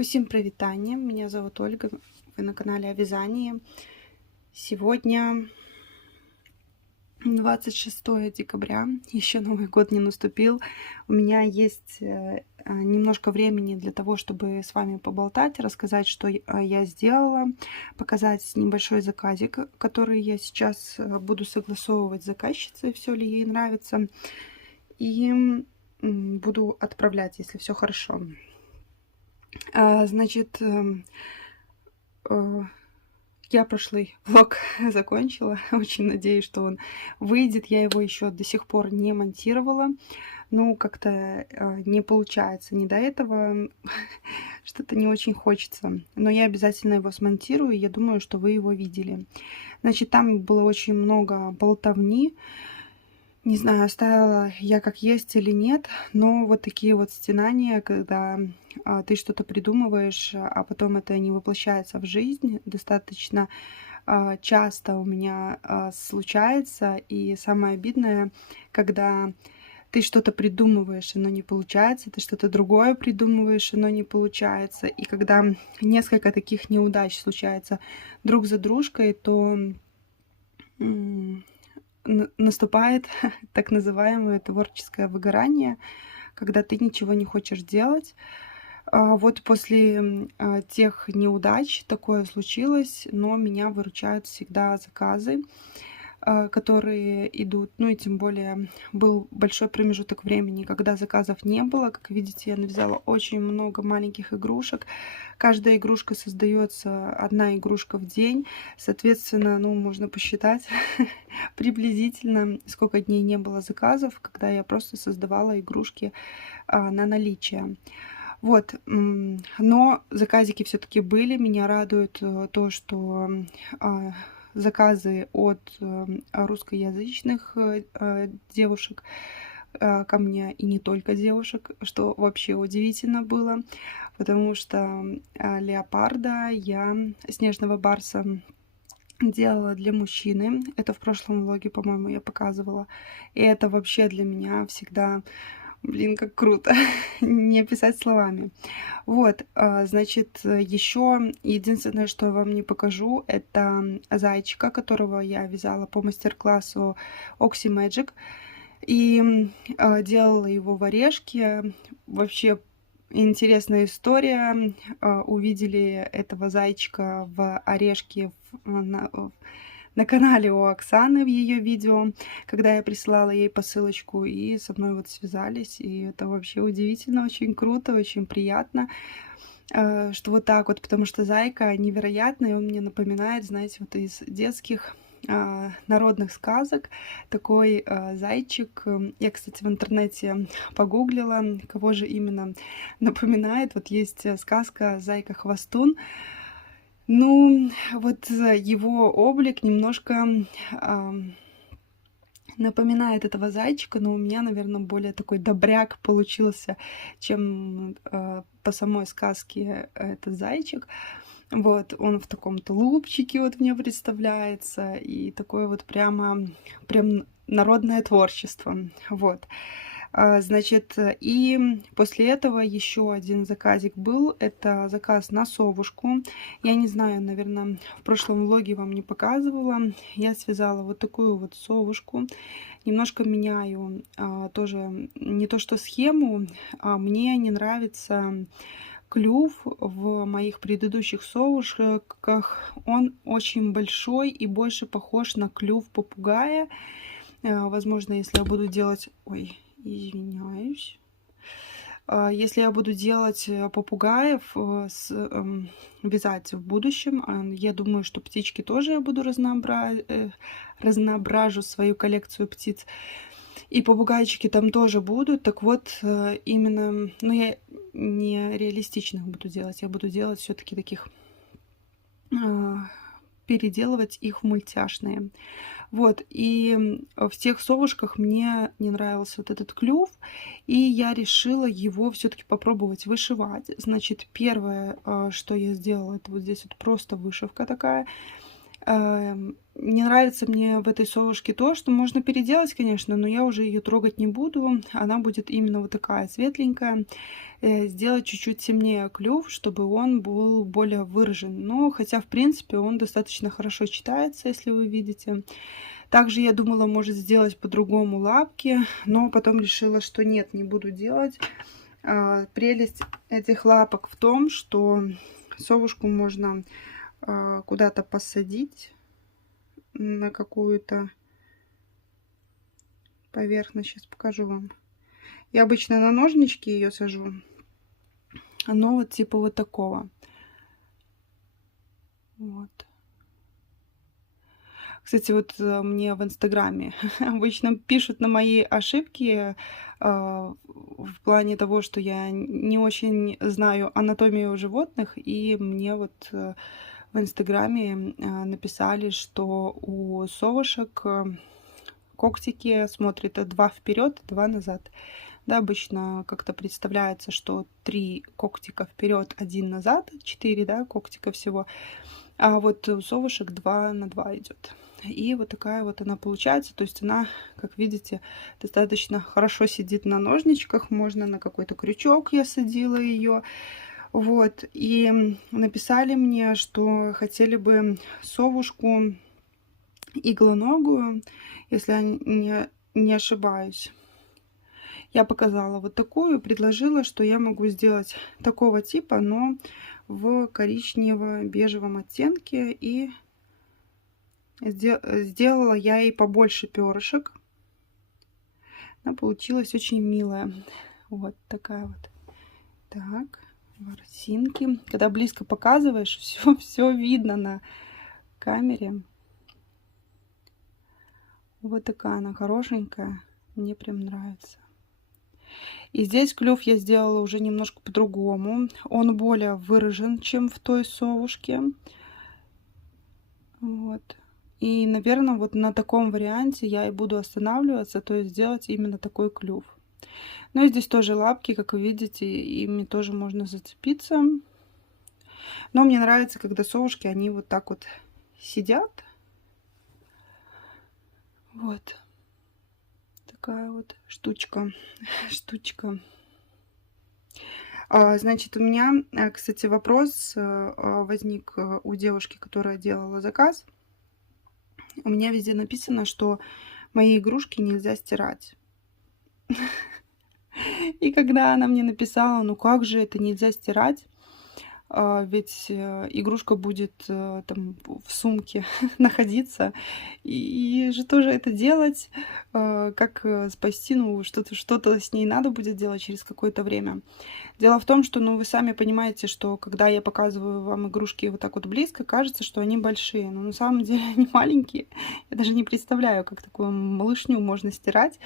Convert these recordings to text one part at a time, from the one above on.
Усім привітання! Меня зовут Ольга, вы на канале о вязании. Сегодня 26 декабря, еще Новый год не наступил. У меня есть немножко времени для того, чтобы с вами поболтать, рассказать, что я сделала, показать небольшой заказик, который я сейчас буду согласовывать с заказчицей, все ли ей нравится, и буду отправлять, если все хорошо. Значит, я прошлый влог закончила. Очень надеюсь, что он выйдет. Я его еще до сих пор не монтировала. Ну, как-то не получается. Не до этого. Что-то не очень хочется. Но я обязательно его смонтирую. Я думаю, что вы его видели. Значит, там было очень много болтовни. Не знаю, оставила я как есть или нет, но вот такие вот стенания, когда ты что-то придумываешь, а потом это не воплощается в жизнь, достаточно часто у меня случается. И самое обидное, когда ты что-то придумываешь, оно не получается, ты что-то другое придумываешь, оно не получается. И когда несколько таких неудач случается друг за дружкой, то наступает так называемое творческое выгорание, когда ты ничего не хочешь делать. Вот после тех неудач такое случилось, но меня выручают всегда заказы, которые идут. Ну и тем более был большой промежуток времени, когда заказов не было. Как видите, я навязала очень много маленьких игрушек. Каждая игрушка создается одна игрушка в день. Соответственно, ну, можно посчитать приблизительно, сколько дней не было заказов, когда я просто создавала игрушки на наличие. Вот, но заказики все-таки были. Меня радует то, что заказы от русскоязычных девушек ко мне, и не только девушек, что вообще удивительно было, потому что леопарда я, снежного барса, делала для мужчины. Это в прошлом влоге, по-моему, я показывала. И это вообще для меня всегда, блин, как круто, не описать словами. Вот, значит, еще единственное, что я вам не покажу, это зайчика, которого я вязала по мастер-классу Oxy Magic. И делала его в орешке. Вообще интересная история. Увидели этого зайчика в орешке на канале у Оксаны в ее видео, когда я присылала ей посылочку, и со мной вот связались, и это вообще удивительно, очень круто, очень приятно, что вот так вот, потому что зайка невероятный, он мне напоминает, знаете, вот из детских народных сказок такой зайчик. Я, кстати, в интернете погуглила, кого же именно напоминает. Вот есть сказка «Зайка-хвостун». Ну, вот его облик немножко напоминает этого зайчика, но у меня, наверное, более такой добряк получился, чем по самой сказке этот зайчик. Вот, он в таком тулупчике вот мне представляется, и такое вот прям народное творчество. Вот. Значит, и после этого еще один заказик был. Это заказ на совушку. Я не знаю, наверное, в прошлом влоге вам не показывала. Я связала вот такую вот совушку. Немножко меняю тоже не то что схему, а мне не нравится клюв в моих предыдущих совушках. Он очень большой и больше похож на клюв попугая. Возможно, если я буду делать... Ой, извиняюсь. Если я буду делать попугаев, вязать в будущем, я думаю, что птички тоже я буду разноображу свою коллекцию птиц. И попугайчики там тоже будут. Так вот, именно, ну, я не реалистичных буду делать. Я буду делать все-таки таких, переделывать их в мультяшные. Вот, и в тех совушках мне не нравился вот этот клюв, и я решила его все-таки попробовать вышивать. Значит, первое, что я сделала, это вот здесь вот просто вышивка такая. Не нравится мне в этой совушке то, что можно переделать, конечно, но я уже ее трогать не буду. Она будет именно вот такая светленькая. Сделать чуть-чуть темнее клюв, чтобы он был более выражен. Но хотя, в принципе, он достаточно хорошо читается, если вы видите. Также я думала, может, сделать по-другому лапки, но потом решила, что нет, не буду делать. Прелесть этих лапок в том, что совушку можно куда-то посадить на какую-то поверхность. Сейчас покажу вам. Я обычно на ножнички ее сажу, но вот типа вот такого. Вот. Кстати, вот мне в Инстаграме обычно пишут на мои ошибки в плане того, что я не очень знаю анатомию животных, и мне вот в Инстаграме написали, что у совушек когтики смотрят 2 вперед, 2 назад. Да, обычно как-то представляется, что 3 когтика вперед, 1 назад, 4, да, когтика всего. А вот у совушек 2 на 2 идет. И вот такая вот она получается. То есть она, как видите, достаточно хорошо сидит на ножничках. Можно на какой-то крючок я садила ее. Вот. И написали мне, что хотели бы совушку иглоногую, если я не ошибаюсь. Я показала вот такую и предложила, что я могу сделать такого типа, но в коричнево-бежевом оттенке. И сделала я ей побольше перышек. Она получилась очень милая. Вот такая вот. Так, ворсинки. Когда близко показываешь, все видно на камере. Вот такая она хорошенькая. Мне прям нравится. И здесь клюв я сделала уже немножко по-другому. Он более выражен, чем в той совушке. Вот. И, наверное, вот на таком варианте я и буду останавливаться, то есть сделать именно такой клюв. Ну и здесь тоже лапки, как вы видите, ими тоже можно зацепиться. Но мне нравится, когда совушки, они вот так вот сидят. Вот. Такая вот штучка. Значит, у меня, кстати, вопрос возник у девушки, которая делала заказ. У меня везде написано, что мои игрушки нельзя стирать. И когда она мне написала, ну как же это нельзя стирать, ведь игрушка будет там в сумке находиться, и же тоже это делать, как спасти, ну что-то с ней надо будет делать через какое-то время. Дело в том, что, ну, вы сами понимаете, что когда я показываю вам игрушки вот так вот близко, кажется, что они большие, но на самом деле они маленькие. Я даже не представляю, как такую малышню можно стирать.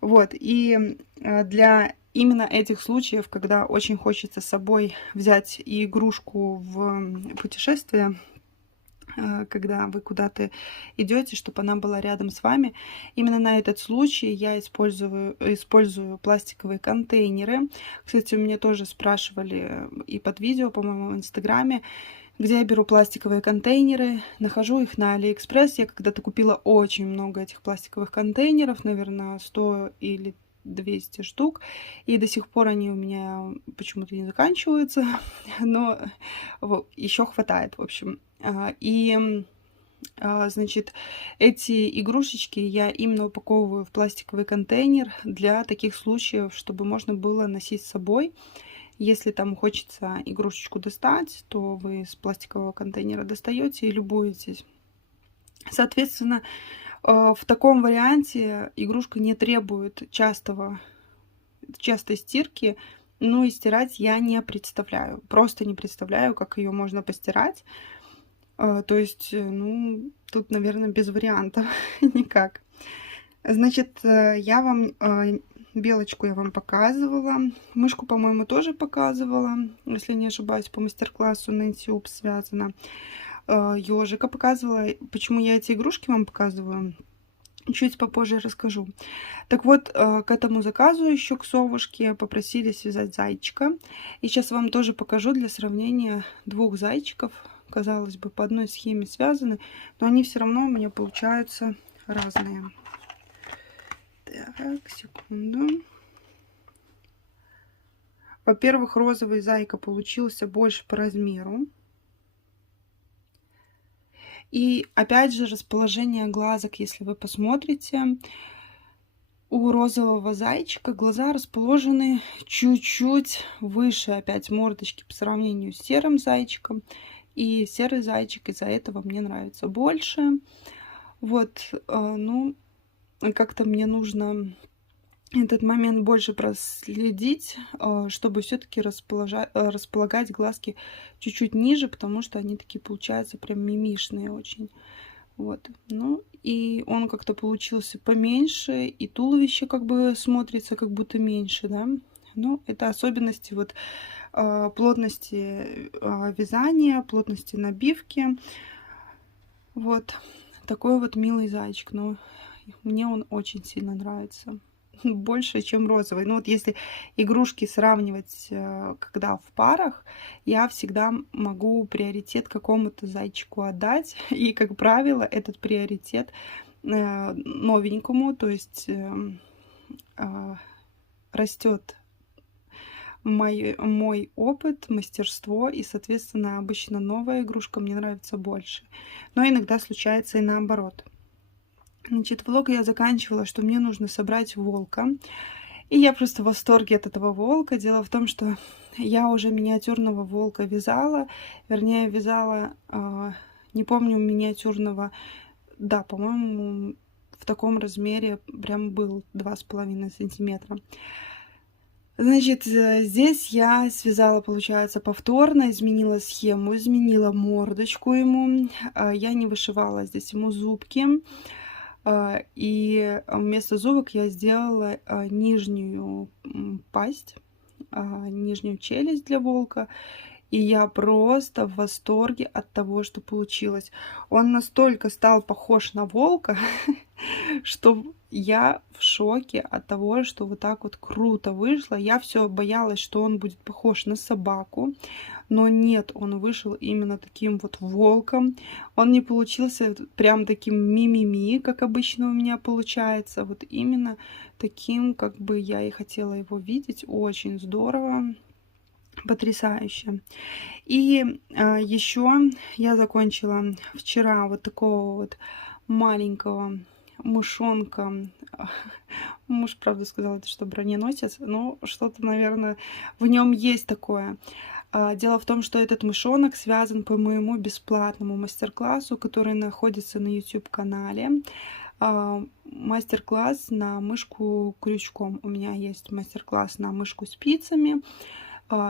Вот, и для именно этих случаев, когда очень хочется с собой взять и игрушку в путешествие, когда вы куда-то идете, чтобы она была рядом с вами. Именно на этот случай я использую пластиковые контейнеры. Кстати, у меня тоже спрашивали и под видео, по-моему, в Инстаграме, где я беру пластиковые контейнеры. Нахожу их на Алиэкспресс. Я когда-то купила очень много этих пластиковых контейнеров, наверное, 100 или 200 штук, и до сих пор они у меня почему-то не заканчиваются, но еще хватает, в общем. Значит, эти игрушечки я именно упаковываю в пластиковый контейнер для таких случаев, чтобы можно было носить с собой. Если там хочется игрушечку достать, то вы с пластикового контейнера достаете и любуетесь. Соответственно, в таком варианте игрушка не требует частой стирки, ну и стирать я не представляю. Просто не представляю, как ее можно постирать. То есть, ну, тут, наверное, без вариантов никак. Значит, я вам белочку я вам показывала. Мышку, по-моему, тоже показывала, если не ошибаюсь, по мастер-классу Нэнси Упс связано. Ежика показывала. Почему я эти игрушки вам показываю, чуть попозже расскажу. Так вот, к этому заказу еще к совушке попросили связать зайчика. И сейчас вам тоже покажу для сравнения двух зайчиков, казалось бы, по одной схеме связаны, но они все равно у меня получаются разные. Так, секунду. Во-первых, розовый зайка получился больше по размеру. И опять же расположение глазок, если вы посмотрите, у розового зайчика глаза расположены чуть-чуть выше опять мордочки по сравнению с серым зайчиком. И серый зайчик из-за этого мне нравится больше. Вот, ну, как-то мне нужно этот момент больше проследить, чтобы все-таки располагать глазки чуть-чуть ниже, потому что они такие получаются прям мимишные очень. Вот, ну и он как-то получился поменьше, и туловище как бы смотрится как будто меньше, да. Ну, это особенности вот плотности вязания, плотности набивки. Вот такой вот милый зайчик, но мне он очень сильно нравится. Больше, чем розовый. Ну вот если игрушки сравнивать, когда в парах, я всегда могу приоритет какому-то зайчику отдать. И, как правило, этот приоритет новенькому, то есть растет мой опыт, мастерство, и, соответственно, обычно новая игрушка мне нравится больше. Но иногда случается и наоборот. Значит, влог я заканчивала, что мне нужно собрать волка. И я просто в восторге от этого волка. Дело в том, что я уже миниатюрного волка вязала. Вернее, вязала, не помню, миниатюрного. Да, по-моему, в таком размере прям был 2,5 сантиметра. Значит, здесь я связала, получается, повторно, изменила схему, изменила мордочку ему. Я не вышивала здесь ему зубки. И вместо зубок я сделала нижнюю пасть, нижнюю челюсть для волка. И я просто в восторге от того, что получилось. Он настолько стал похож на волка, что я в шоке от того, что вот так вот круто вышло. Я все боялась, что он будет похож на собаку, но нет, он вышел именно таким вот волком. Он не получился прям таким мимими, как обычно у меня получается. Вот именно таким, как бы я и хотела его видеть. Очень здорово. Потрясающе. И еще я закончила вчера вот такого вот маленького мышонка. Муж, правда, сказал, это что броненосец, но что-то, наверное, в нем есть такое. Дело в том, что этот мышонок связан по моему бесплатному мастер-классу, который находится на YouTube-канале. Мастер-класс на мышку крючком. У меня есть мастер-класс на мышку спицами.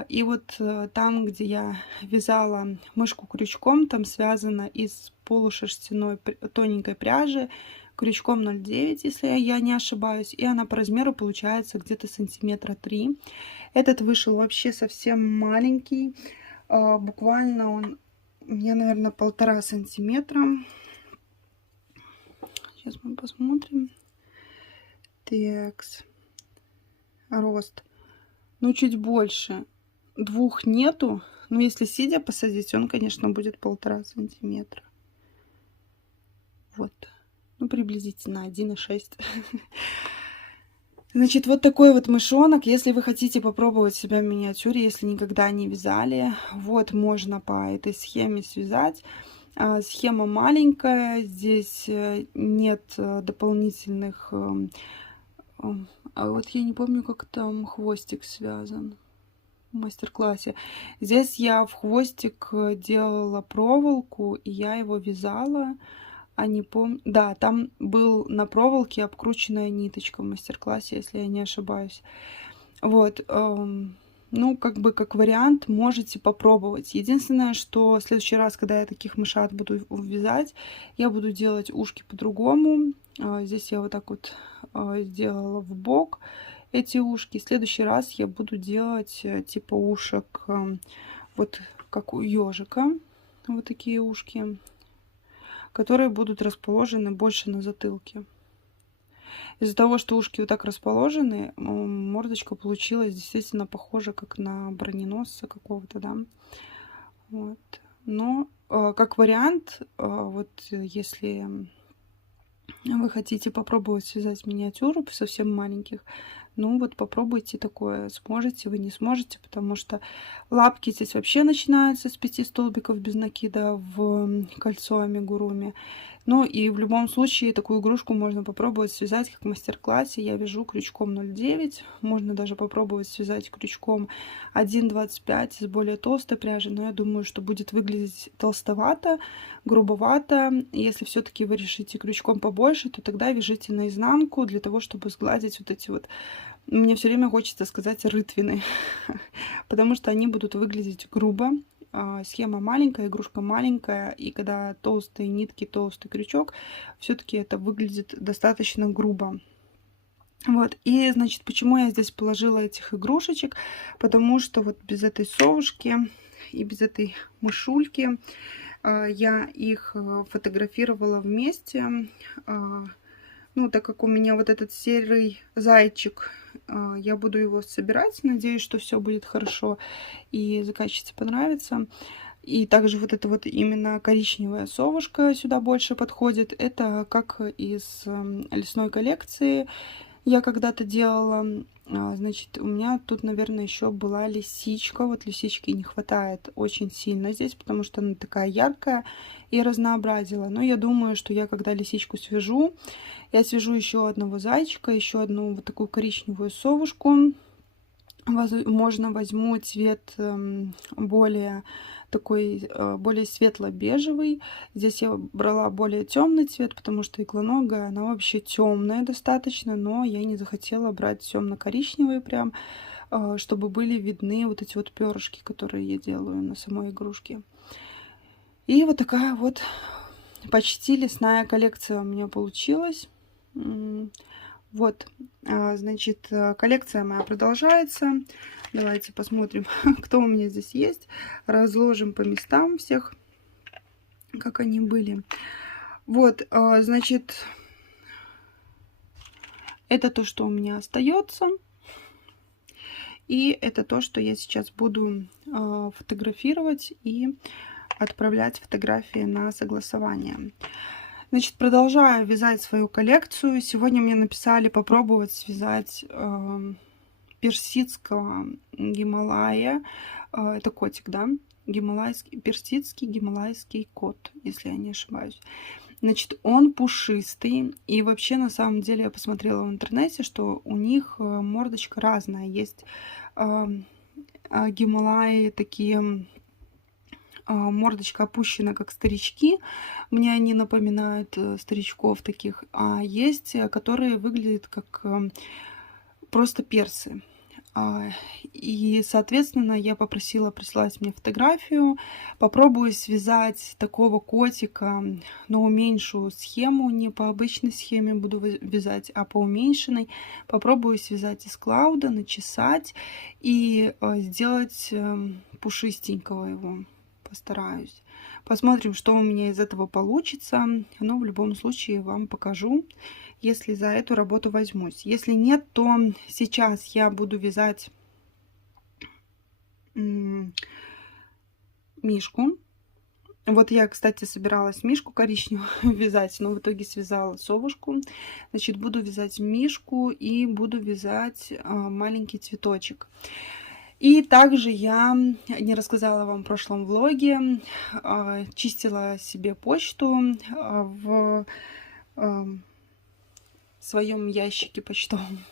И вот там, где я вязала мышку крючком, там связано из полушерстяной тоненькой пряжи крючком 0,9, если я не ошибаюсь. И она по размеру получается где-то сантиметра 3. Этот вышел вообще совсем маленький. Буквально он у меня, наверное, 1,5 сантиметра. Сейчас мы посмотрим. Текс. Рост. Ну, чуть больше. 2 нету. Но если сидя посадить, он, конечно, будет 1,5 сантиметра. Вот. Ну, приблизительно 1,6. Значит, вот такой вот мышонок. Если вы хотите попробовать себя в миниатюре, если никогда не вязали, вот можно по этой схеме связать. Схема маленькая. Здесь нет дополнительных... А вот я не помню, как там хвостик связан в мастер-классе. Здесь я в хвостик делала проволоку, и я его вязала. А не помню... Да, там был на проволоке обкрученная ниточка в мастер-классе, если я не ошибаюсь. Вот. Ну, как бы, как вариант, можете попробовать. Единственное, что в следующий раз, когда я таких мышат буду вязать, я буду делать ушки по-другому. Здесь я вот так вот сделала в бок эти ушки. В следующий раз я буду делать типа ушек, вот как у ежика. Вот такие ушки, которые будут расположены больше на затылке. Из-за того, что ушки вот так расположены, мордочка получилась действительно похожа как на броненосца какого-то, да. Вот. Но как вариант, вот если вы хотите попробовать связать миниатюру совсем маленьких, ну вот попробуйте такое, сможете вы, не сможете, потому что лапки здесь вообще начинаются с 5 столбиков без накида в кольцо амигуруми. Ну и в любом случае такую игрушку можно попробовать связать как в мастер-классе. Я вяжу крючком 0,9. Можно даже попробовать связать крючком 1,25 с более толстой пряжи. Но я думаю, что будет выглядеть толстовато, грубовато. Если все-таки вы решите крючком побольше, то тогда вяжите наизнанку для того, чтобы сгладить вот эти вот, мне все время хочется сказать, рытвины, потому что они будут выглядеть грубо. Схема маленькая, игрушка маленькая, и когда толстые нитки, толстый крючок, все-таки это выглядит достаточно грубо. Вот, и, значит, почему я здесь положила этих игрушечек? Потому что вот без этой совушки и без этой мышульки я их фотографировала вместе. Ну, так как у меня вот этот серый зайчик, я буду его собирать. Надеюсь, что все будет хорошо и заказчице понравится. И также вот эта вот именно коричневая совушка сюда больше подходит. Это как из лесной коллекции я когда-то делала. Значит, у меня тут, наверное, еще была лисичка. Вот лисички не хватает очень сильно здесь, потому что она такая яркая и разнообразила. Но я думаю, что я когда лисичку свяжу, я свяжу еще одного зайчика, еще одну вот такую коричневую совушку. Возможно, возьму цвет более такой, более светло-бежевый. Здесь я брала более темный цвет, потому что иглоногая, она вообще темная достаточно, но я не захотела брать темно-коричневый прям, чтобы были видны вот эти вот перышки, которые я делаю на самой игрушке. И вот такая вот почти лесная коллекция у меня получилась. Вот, значит, коллекция моя продолжается. Давайте посмотрим, кто у меня здесь есть. Разложим по местам всех, как они были. Вот, значит, это то, что у меня остается. И это то, что я сейчас буду фотографировать и отправлять фотографии на согласование. Значит, продолжаю вязать свою коллекцию. Сегодня мне написали попробовать связать персидского Гималая. Это котик, да? Персидский гималайский кот, если я не ошибаюсь. Значит, он пушистый. И вообще, на самом деле, я посмотрела в интернете, что у них мордочка разная. Есть Гималаи такие... мордочка опущена, как старички. Мне они напоминают старичков таких. А есть, которые выглядят как просто персы. И, соответственно, я попросила прислать мне фотографию. Попробую связать такого котика, но уменьшу схему. Не по обычной схеме буду вязать, а по уменьшенной. Попробую связать из клауда, начесать и сделать пушистенького его. Постараюсь. Посмотрим, что у меня из этого получится. Но в любом случае вам покажу, если за эту работу возьмусь. Если нет, то сейчас я буду вязать мишку. Вот я, кстати, собиралась мишку коричневую вязать, но в итоге связала совушку. Значит, буду вязать мишку и буду вязать маленький цветочек. И также я не рассказала вам в прошлом влоге, чистила себе почту в своем ящике почтовом.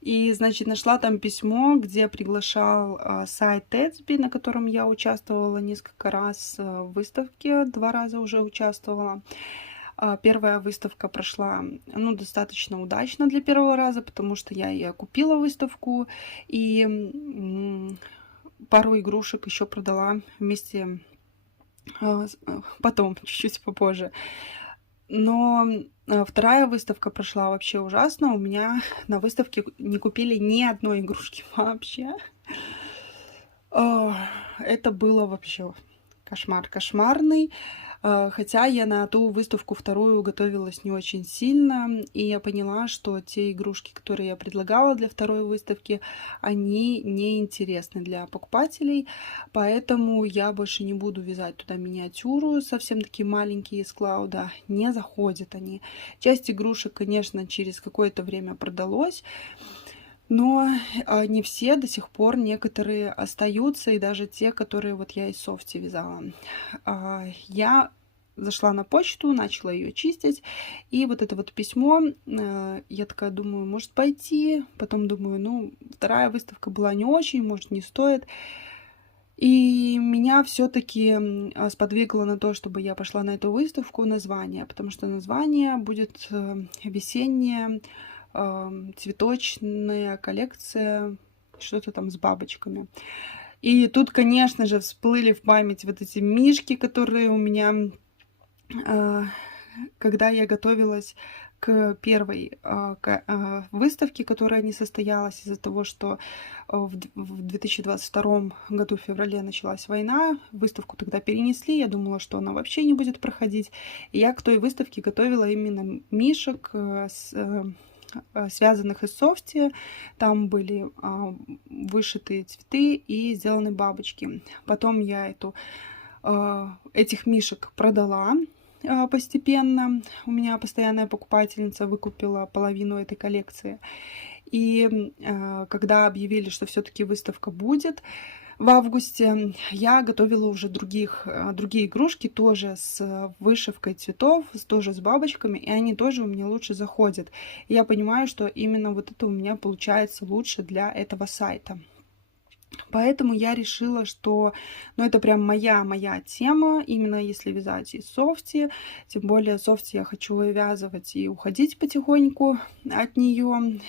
И, значит, нашла там письмо, где приглашал сайт Etsby, на котором я участвовала несколько раз в выставке, 2 раза уже участвовала. Первая выставка прошла, ну, достаточно удачно для первого раза, потому что я и окупила выставку, и пару игрушек еще продала вместе потом, чуть-чуть попозже. Но вторая выставка прошла вообще ужасно. У меня на выставке не купили ни одной игрушки вообще. Это было вообще кошмар кошмарный. Хотя я на ту выставку вторую готовилась не очень сильно, и я поняла, что те игрушки, которые я предлагала для второй выставки, они неинтересны для покупателей, поэтому я больше не буду вязать туда миниатюру, совсем такие маленькие из Клауда, не заходят они. Часть игрушек, конечно, через какое-то время продалось, но не все до сих пор, некоторые остаются, и даже те, которые вот я из софти вязала. Я зашла на почту, начала ее чистить, и вот это вот письмо, я такая думаю, может пойти, потом думаю, ну, вторая выставка была не очень, может, не стоит. И меня все-таки сподвигло на то, чтобы я пошла на эту выставку название, потому что название будет весеннее, цветочная коллекция, что-то там с бабочками. И тут, конечно же, всплыли в память вот эти мишки, которые у меня, когда я готовилась к первой выставке, которая не состоялась из-за того, что в 2022 году в феврале началась война. Выставку тогда перенесли, я думала, что она вообще не будет проходить. И я к той выставке готовила именно мишек, связанных из софти. Там были вышитые цветы и сделаны бабочки. Потом я этих мишек продала постепенно. У меня постоянная покупательница выкупила половину этой коллекции. И когда объявили, что все-таки выставка будет в августе, я готовила уже другие игрушки, тоже с вышивкой цветов, тоже с бабочками, и они тоже у меня лучше заходят. И я понимаю, что именно вот это у меня получается лучше для этого сайта. Поэтому я решила, что ну, это прям моя тема, именно если вязать из софти. Тем более софти я хочу вывязывать и уходить потихоньку от нее.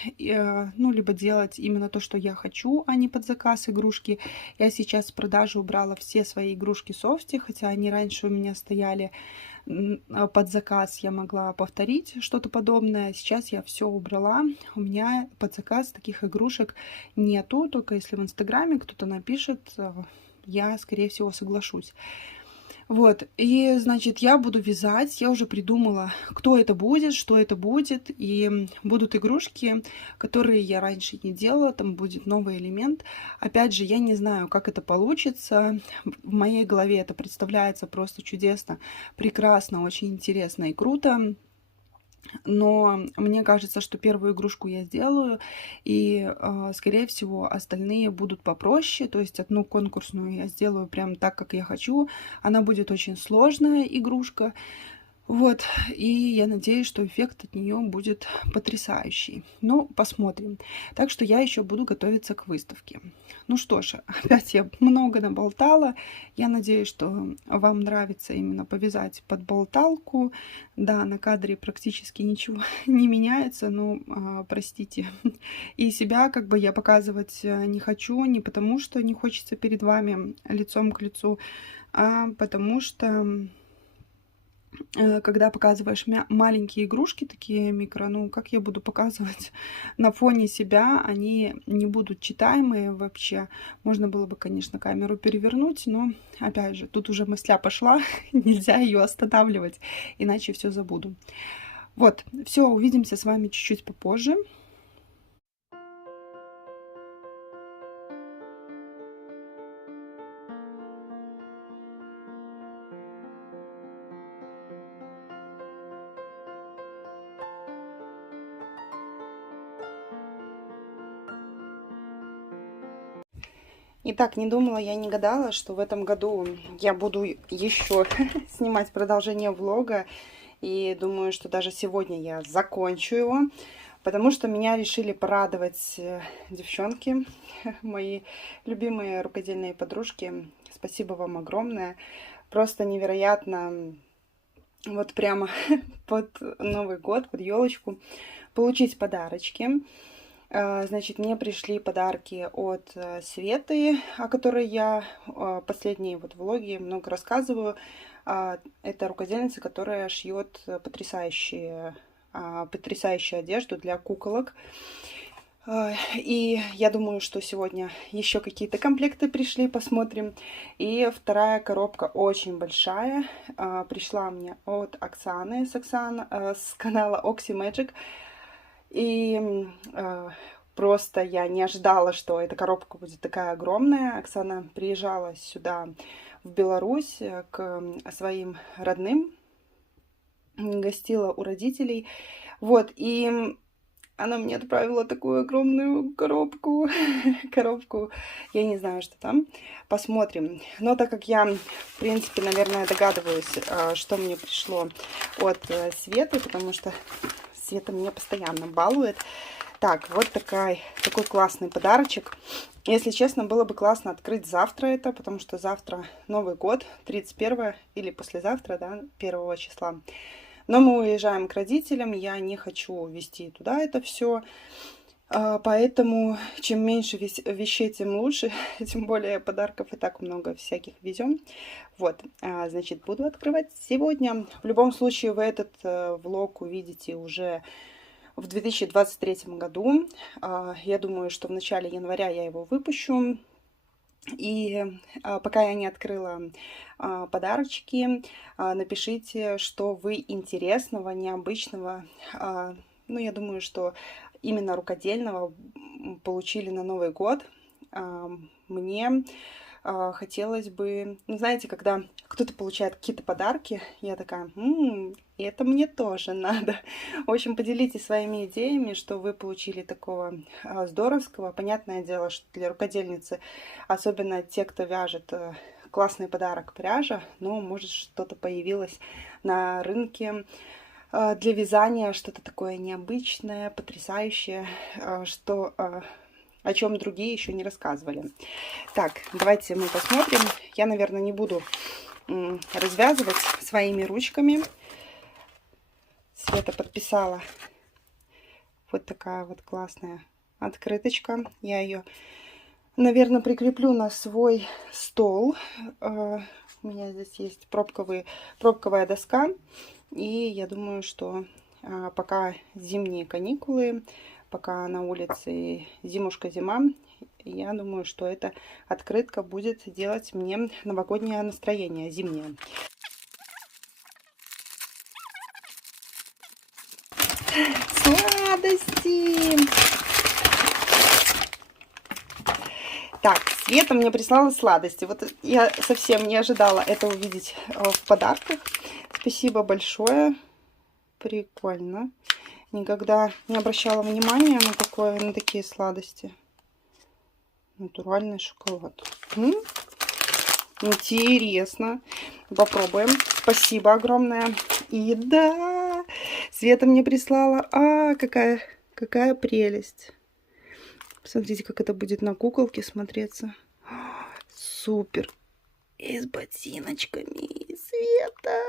Ну, либо делать именно то, что я хочу, а не под заказ игрушки. Я сейчас в продажу убрала все свои игрушки софти, хотя они раньше у меня стояли под заказ, я могла повторить что-то подобное. Сейчас я все убрала. У меня под заказ таких игрушек нету, только если в Инстаграме кто-то напишет, я, скорее всего, соглашусь. Вот, и, значит, я буду вязать, я уже придумала, кто это будет, что это будет, и будут игрушки, которые я раньше не делала, там будет новый элемент. Опять же, я не знаю, как это получится, в моей голове это представляется просто чудесно, прекрасно, очень интересно и круто. Но мне кажется, что первую игрушку я сделаю, и, скорее всего, остальные будут попроще. То есть одну конкурсную я сделаю прям так, как я хочу. Она будет очень сложная игрушка. Вот, и я надеюсь, что эффект от нее будет потрясающий. Ну, посмотрим. Так что я еще буду готовиться к выставке. Ну что ж, опять я много наболтала. Я надеюсь, что вам нравится именно повязать под болталку. Да, на кадре практически ничего не меняется, но простите. И себя как бы я показывать не хочу, не потому что не хочется перед вами лицом к лицу, а потому что когда показываешь маленькие игрушки, такие микро, ну, как я буду показывать на фоне себя, они не будут читаемые вообще. Можно было бы, конечно, камеру перевернуть, но, опять же, тут уже мысля пошла, нельзя ее останавливать, иначе все забуду. Вот, все, увидимся с вами чуть-чуть попозже. Итак, не думала, я не гадала, что в этом году я буду еще снимать продолжение влога. И думаю, что даже сегодня я закончу его, потому что меня решили порадовать девчонки, мои любимые рукодельные подружки. Спасибо вам огромное. Просто невероятно, вот прямо под Новый год, под елочку, получить подарочки. Значит, мне пришли подарки от Светы, о которой я последние вот влоги много рассказываю. Это рукодельница, которая шьет потрясающую одежду для куколок. И я думаю, что сегодня еще какие-то комплекты пришли, посмотрим. И вторая коробка очень большая. Пришла мне от Оксаны с канала Oxy Magic. И просто я не ожидала, что эта коробка будет такая огромная. Оксана приезжала сюда, в Беларусь, к своим родным, гостила у родителей. Вот, и она мне отправила такую огромную коробку. Коробку, я не знаю, что там. Посмотрим. Но так как я, в принципе, наверное, догадываюсь, что мне пришло от Светы, потому что Света меня постоянно балует. Так, вот такой классный подарочек. Если честно, было бы классно открыть завтра это, потому что завтра Новый год, 31 или послезавтра, да, 1 числа. Но мы уезжаем к родителям, я не хочу везти туда это все. Поэтому чем меньше вещей, тем лучше. Тем более подарков и так много всяких везем. Вот, значит, буду открывать сегодня. В любом случае, вы этот влог увидите уже в 2023 году. Я думаю, что в начале января я его выпущу. И пока я не открыла подарочки, напишите, что вы интересного, необычного, ну, я думаю, что именно рукодельного получили на Новый год. Мне хотелось бы, ну, знаете, когда кто-то получает какие-то подарки, я такая, это мне тоже надо. В общем, поделитесь своими идеями, что вы получили такого здоровского. Понятное дело, что для рукодельницы, особенно те, кто вяжет, классный подарок пряжа, но, может, что-то появилось на рынке для вязания, что-то такое необычное, потрясающее, что о чем другие еще не рассказывали. Так, давайте мы посмотрим. Я, наверное, не буду развязывать своими ручками. Света подписала. Вот такая вот классная открыточка. Я ее, наверное, прикреплю на свой стол. У меня здесь есть пробковая доска. И я думаю, что пока зимние каникулы, пока на улице зимушка-зима, я думаю, что эта открытка будет делать мне новогоднее настроение, зимнее. Сладости! Так, Света мне прислала сладости. Вот я совсем не ожидала это увидеть в подарках. Спасибо большое. Прикольно. Никогда не обращала внимания на такое, на такие сладости. Натуральный шоколад. Интересно. Попробуем. Спасибо огромное. И да, Света мне прислала. Какая прелесть. Посмотрите, как это будет на куколке смотреться. Супер. И с ботиночками. Света.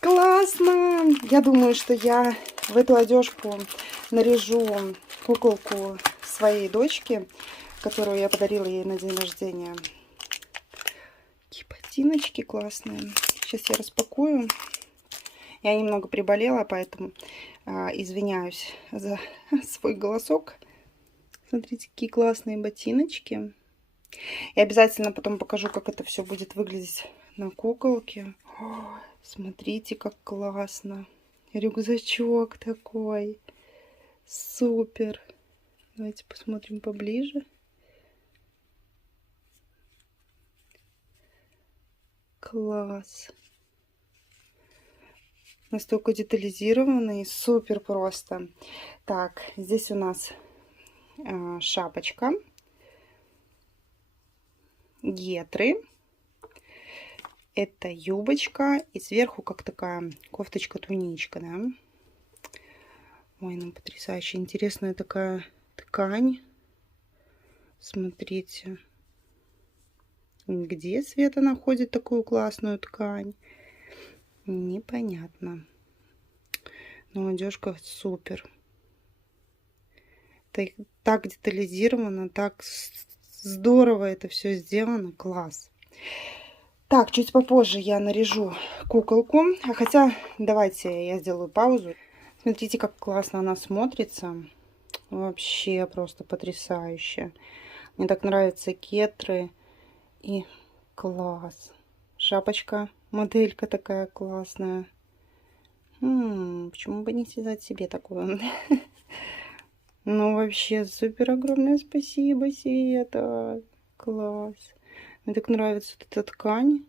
Классно! Я думаю, что я в эту одежку наряжу куколку своей дочки, которую я подарила ей на день рождения. Такие ботиночки классные. Сейчас я распакую. Я немного приболела, поэтому извиняюсь за свой голосок. Смотрите, какие классные ботиночки. И обязательно потом покажу, как это все будет выглядеть на куколке. Смотрите, как классно. Рюкзачок такой. Супер. Давайте посмотрим поближе. Класс. Настолько детализированный. Супер просто. Так, здесь у нас шапочка. Гетры. Это юбочка. И сверху как такая кофточка-туничка, да. Ой, ну потрясающе. Интересная такая ткань. Смотрите. Где Света находит такую классную ткань? Непонятно. Но одежка супер. Так детализировано, так здорово это все сделано. Класс. Так, чуть попозже я наряжу куколку. Хотя, давайте я сделаю паузу. Смотрите, как классно она смотрится. Вообще просто потрясающе. Мне так нравятся кетры. И класс. Шапочка, моделька такая классная. Почему бы не связать себе такую? Ну, вообще, супер огромное спасибо, Света. Класс. Мне так нравится вот эта ткань.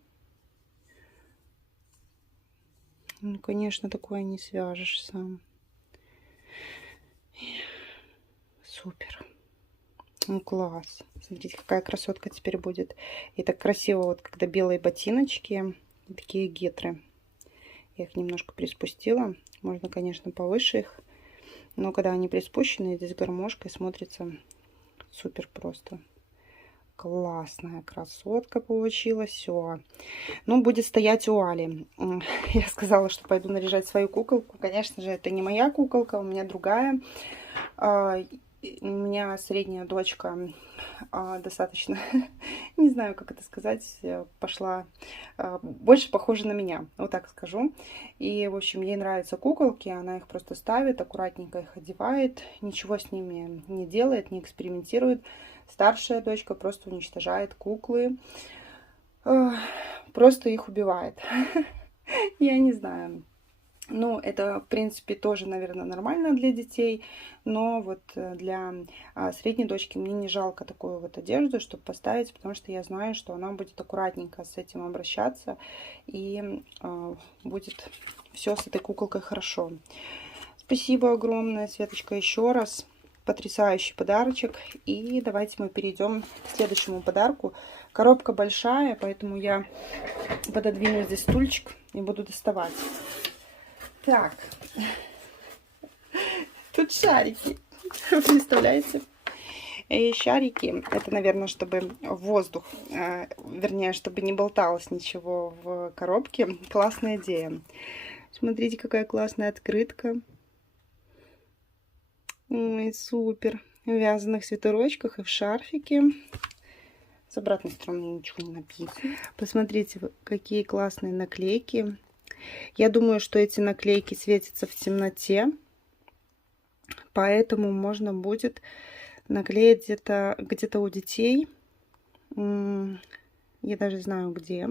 Ну, конечно, такое не свяжешь сам. Супер. Ну, класс. Смотрите, какая красотка теперь будет. И так красиво, вот когда белые ботиночки и такие гетры. Я их немножко приспустила. Можно, конечно, повыше их. Но когда они приспущены, здесь гармошкой смотрится супер просто. Классная красотка получилась. Все. Ну, будет стоять у Али. Я сказала, что пойду наряжать свою куколку. Конечно же, это не моя куколка, у меня другая. У меня средняя дочка достаточно, не знаю, как это сказать, пошла больше похожа на меня, вот так скажу. И, в общем, ей нравятся куколки, она их просто ставит, аккуратненько их одевает, ничего с ними не делает, не экспериментирует. Старшая дочка просто уничтожает куклы, просто их убивает. Я не знаю. Ну, это, в принципе, тоже, наверное, нормально для детей, но вот для средней дочки мне не жалко такую вот одежду, чтобы поставить, потому что я знаю, что она будет аккуратненько с этим обращаться, и будет все с этой куколкой хорошо. Спасибо огромное, Светочка, еще раз. Потрясающий подарочек. И давайте мы перейдем к следующему подарку. Коробка большая, поэтому я пододвину здесь стульчик и буду доставать. Так, тут шарики, представляете? И шарики, это, наверное, чтобы воздух, вернее, чтобы не болталось ничего в коробке. Классная идея. Смотрите, какая классная открытка. Ой, супер. В вязаных свитерочках и в шарфике. С обратной стороны ничего не написано. Посмотрите, какие классные наклейки. Я думаю, что эти наклейки светятся в темноте, поэтому можно будет наклеить где-то у детей. Я даже знаю где.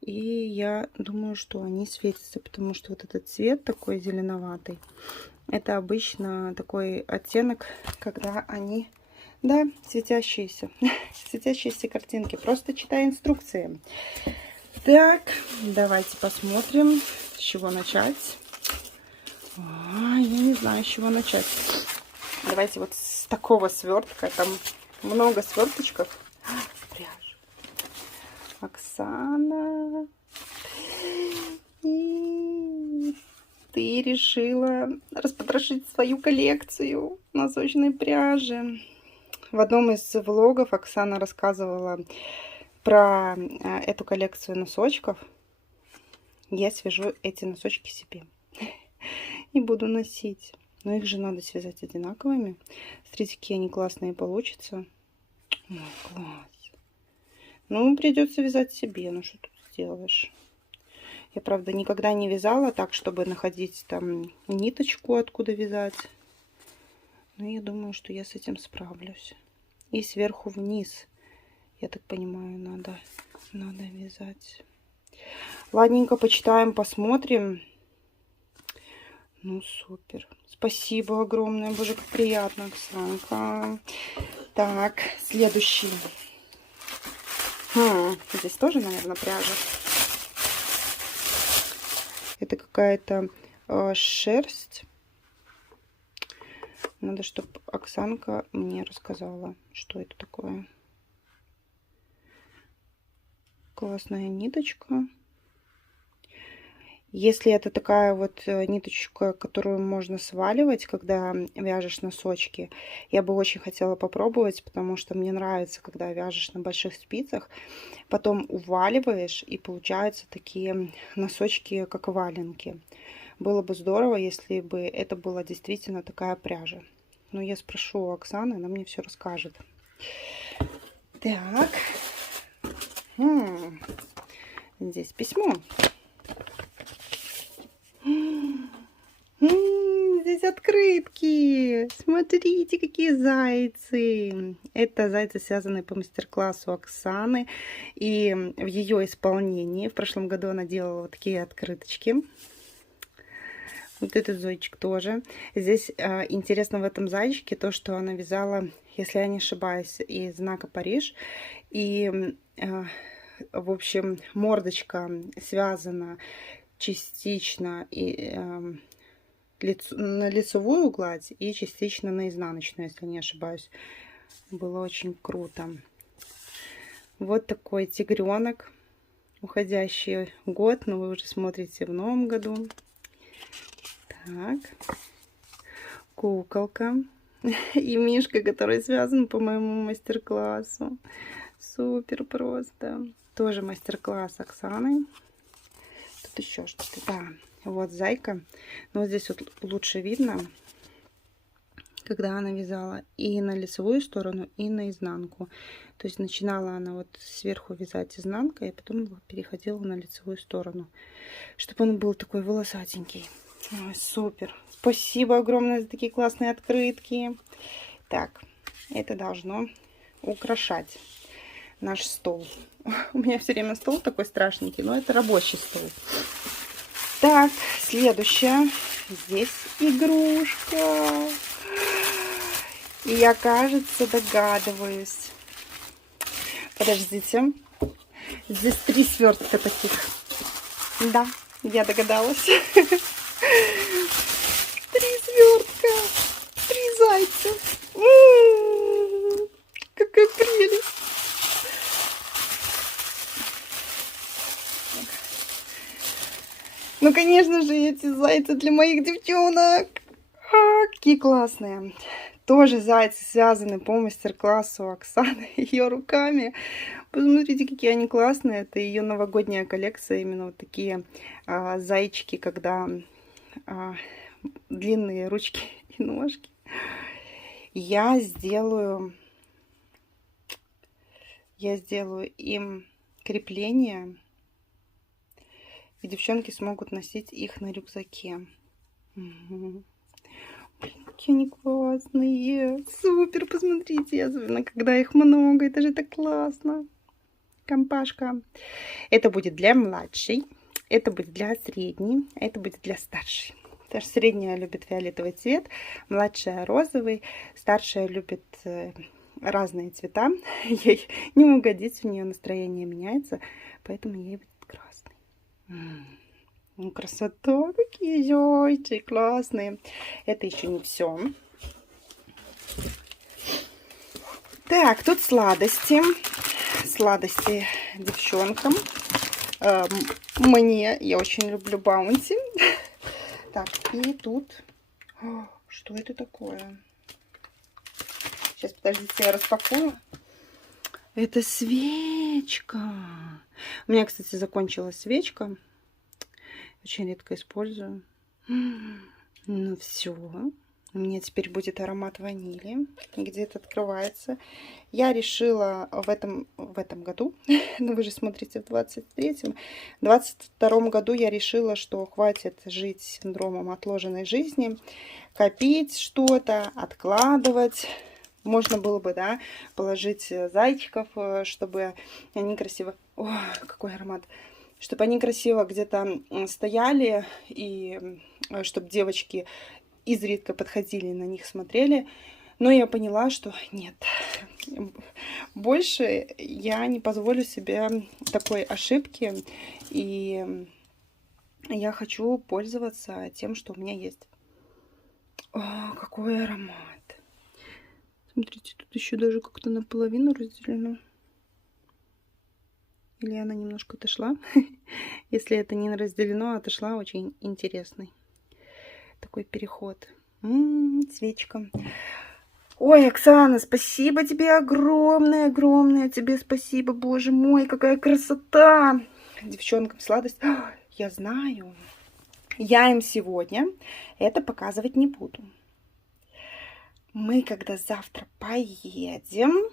И я думаю, что они светятся, потому что вот этот цвет такой зеленоватый, это обычно такой оттенок, когда они, да, светящиеся, светящиеся картинки. Просто читай инструкции. Так, давайте посмотрим, с чего начать. Я не знаю, с чего начать. Давайте вот с такого свертка. Там много сверточков. Пряжа. Оксана. И ты решила распотрошить свою коллекцию носочной пряжи. В одном из влогов Оксана рассказывала про эту коллекцию носочков. Я свяжу эти носочки себе и буду носить. Но их же надо связать одинаковыми. Смотрите, какие они классные получатся. Ой, класс. Ну, придется вязать себе. Ну, что тут сделаешь? Я, правда, никогда не вязала так, чтобы находить там ниточку, откуда вязать. Но я думаю, что я с этим справлюсь. И сверху вниз, я так понимаю, надо вязать. Ладненько, почитаем, посмотрим. Ну, супер. Спасибо огромное. Боже, как приятно, Оксанка. Так, следующий. Здесь тоже, наверное, пряжа. Это какая-то шерсть. Надо, чтобы Оксанка мне рассказала, что это такое. Классная ниточка. Если это такая вот ниточка, которую можно сваливать, когда вяжешь носочки, я бы очень хотела попробовать, потому что мне нравится, когда вяжешь на больших спицах, потом уваливаешь, и получаются такие носочки, как валенки. Было бы здорово, если бы это была действительно такая пряжа. Но я спрошу у Оксаны, она мне все расскажет. Так. Здесь письмо. Здесь открытки. Смотрите, какие зайцы! Это зайцы, связанные по мастер-классу Оксаны. И в ее исполнении в прошлом году она делала вот такие открыточки. Вот этот зайчик тоже. Здесь интересно в этом зайчике то, что она вязала, если я не ошибаюсь, из знака Париж. И, в общем, мордочка связана частично и на лицевую гладь и частично на изнаночную, если не ошибаюсь. Было очень круто. Вот такой тигренок. Уходящий год, но вы уже смотрите в новом году. Так. Куколка. И мишка, который связан по моему мастер-классу. Супер просто. Тоже мастер-класс Оксаны. Тут еще что-то. Да. Вот зайка. Но вот здесь вот лучше видно, когда она вязала и на лицевую сторону, и на изнанку. То есть начинала она вот сверху вязать изнанкой, и потом переходила на лицевую сторону. Чтобы он был такой волосатенький. Ой, супер. Спасибо огромное за такие классные открытки. Так, это должно украшать наш стол. У меня все время стол такой страшненький, но это рабочий стол. Так, следующая. Здесь игрушка. И я, кажется, догадываюсь. Подождите. Здесь 3 свертка таких. Да, я догадалась. 3 свертка. 3 зайца. Какая прелесть. Ну, конечно же, эти зайцы для моих девчонок. Какие классные. Тоже зайцы связаны по мастер-классу Оксаны ее руками. Посмотрите, какие они классные. Это ее новогодняя коллекция. Именно вот такие зайчики, когда длинные ручки и ножки. Я сделаю им крепление. И девчонки смогут носить их на рюкзаке. Угу. Блин, какие они классные. Супер, посмотрите. Особенно, когда их много. Это же так классно. Компашка. Это будет для младшей. Это будет для средней. Это будет для старшей. Потому что средняя любит фиолетовый цвет. Младшая розовый. Старшая любит разные цвета. Ей не угодить. У нее настроение меняется. Поэтому ей будет красный. Ну, красота, какие зайцы классные. Это еще не все. Так, тут сладости. Сладости девчонкам. Мне, я очень люблю баунти. Так, и тут... Что это такое? Сейчас, подождите, я распакую. Это свечка. У меня, кстати, закончилась свечка. Очень редко использую. Ну все. У меня теперь будет аромат ванили. Где-то открывается. Я решила в этом году, ну вы же смотрите в 23-м, в 22-м году я решила, что хватит жить с синдромом отложенной жизни, копить что-то, откладывать. Можно было бы, да, положить зайчиков, чтобы они красиво... О, какой аромат! Чтобы они красиво где-то стояли, и чтобы девочки изредка подходили, на них смотрели. Но я поняла, что нет, больше я не позволю себе такой ошибки. И я хочу пользоваться тем, что у меня есть. О, какой аромат! Смотрите, тут еще даже как-то наполовину разделено. Или она немножко отошла. Если это не разделено, а отошла, очень интересный такой переход. Свечка. Ой, Оксана, спасибо тебе огромное, огромное тебе спасибо. Боже мой, какая красота. Девчонкам сладость. Я знаю. Я им сегодня это показывать не буду. Мы, когда завтра поедем,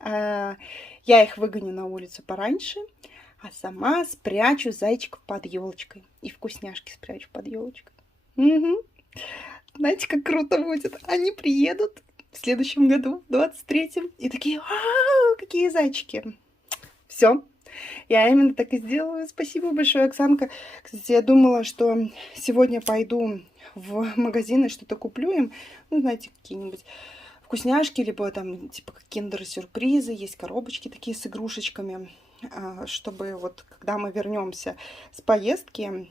я их выгоню на улицу пораньше, а сама спрячу зайчиков под елочкой. И вкусняшки спрячу под елочкой. Угу. знаете, как круто будет. Они приедут в следующем году, в 23-м, и такие: вау, какие зайчики. Все, я именно так и сделаю. Спасибо большое, Оксанка. Кстати, я думала, что сегодня пойду в магазин и что-то куплю им. Ну, знаете, какие-нибудь вкусняшки, либо там типа как киндер-сюрпризы. Есть коробочки такие с игрушечками, чтобы вот когда мы вернемся с поездки,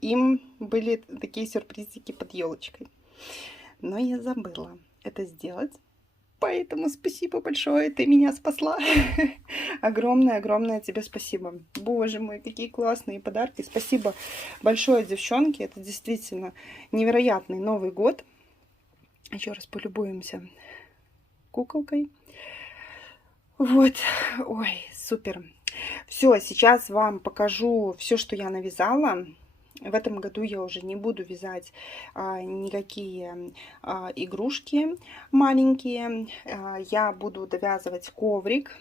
им были такие сюрпризики под елочкой. Но я забыла это сделать. Поэтому спасибо большое, ты меня спасла. Огромное-огромное тебе спасибо. Боже мой, какие классные подарки. Спасибо большое, девчонки. Это действительно невероятный Новый год. Еще раз полюбуемся куколкой. Вот, ой, супер. Все, сейчас вам покажу все, что я навязала. В этом году я уже не буду вязать никакие игрушки маленькие. Я буду довязывать коврик.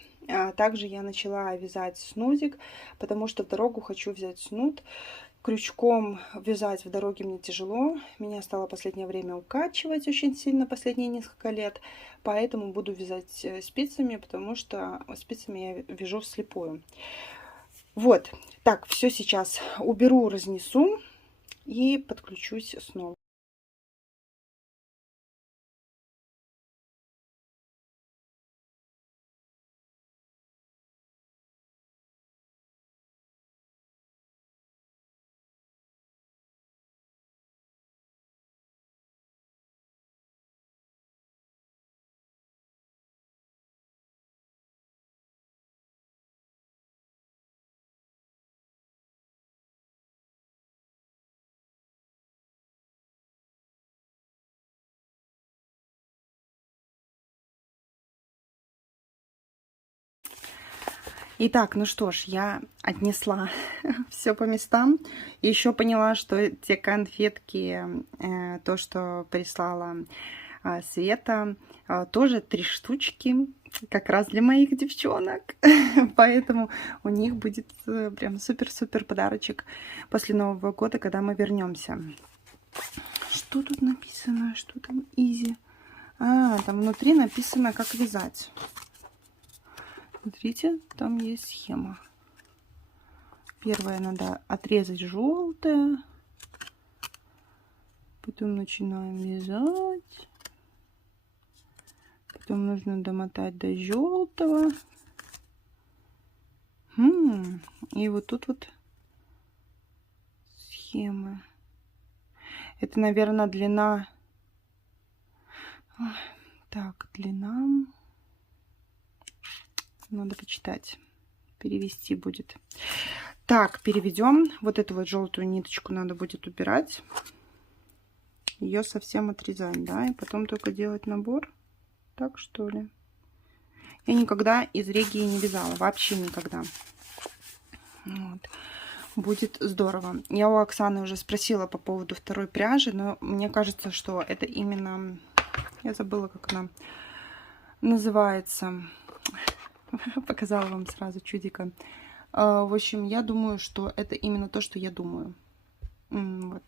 Также я начала вязать снудик, потому что в дорогу хочу взять снуд. Крючком вязать в дороге мне тяжело. Меня стало в последнее время укачивать очень сильно, последние несколько лет. Поэтому буду вязать спицами, потому что спицами я вяжу вслепую. Вот, так, все сейчас уберу, разнесу и подключусь снова. Итак, ну что ж, я отнесла все по местам. Еще поняла, что те конфетки, то, что прислала Света, тоже 3 штучки, как раз для моих девчонок. Поэтому у них будет прям супер-супер подарочек после Нового года, когда мы вернемся. Что тут написано? Что там? Изи. Там внутри написано, как вязать. Смотрите, там есть схема. Первое, надо отрезать желтое. Потом начинаем вязать. Потом нужно домотать до желтого. И вот тут вот схемы. Это, наверное, длина. Так, длина. Надо почитать. Перевести будет. Так, переведем. Вот эту вот желтую ниточку надо будет убирать. Ее совсем отрезать, да? И потом только делать набор. Так, что ли? Я никогда из регии не вязала. Вообще никогда. Вот. Будет здорово. Я у Оксаны уже спросила по поводу второй пряжи, но мне кажется, что это именно... Я забыла, как она называется. Показала вам сразу чудика. В общем, я думаю, что это именно то, что я думаю. Вот.